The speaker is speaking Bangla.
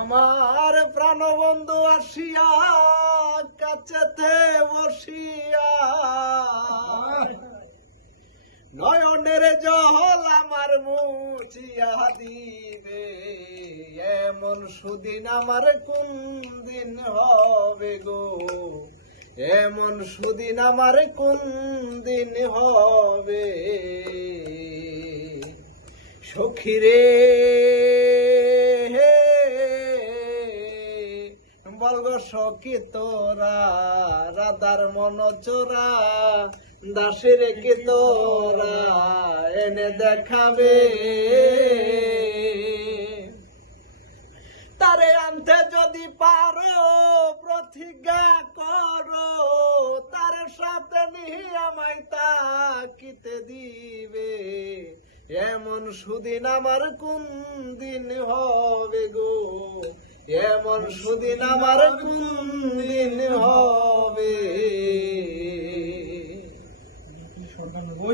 আমার প্রাণবন্ধু আসিয়া কাছেতে বসিয়া নয়নের জল আমার মুছিয়া দিবে, এমন সুদিন আমার কোন দিন হবে গো, এমন সুদিন আমার কোন দিন হবে। সখীরে বলগো সখী তোরা, রাধার মন চোরা দাসের কি তোরা এনে দেখাবে, তারে আনতে যদি পারো প্রতিজ্ঞা করো, তার সাথে নিয়ে আমায় তাকিতে দিবে, এমন সুদিন আমার কোন দিন হবে গো, এমন সুদিন আমার কোন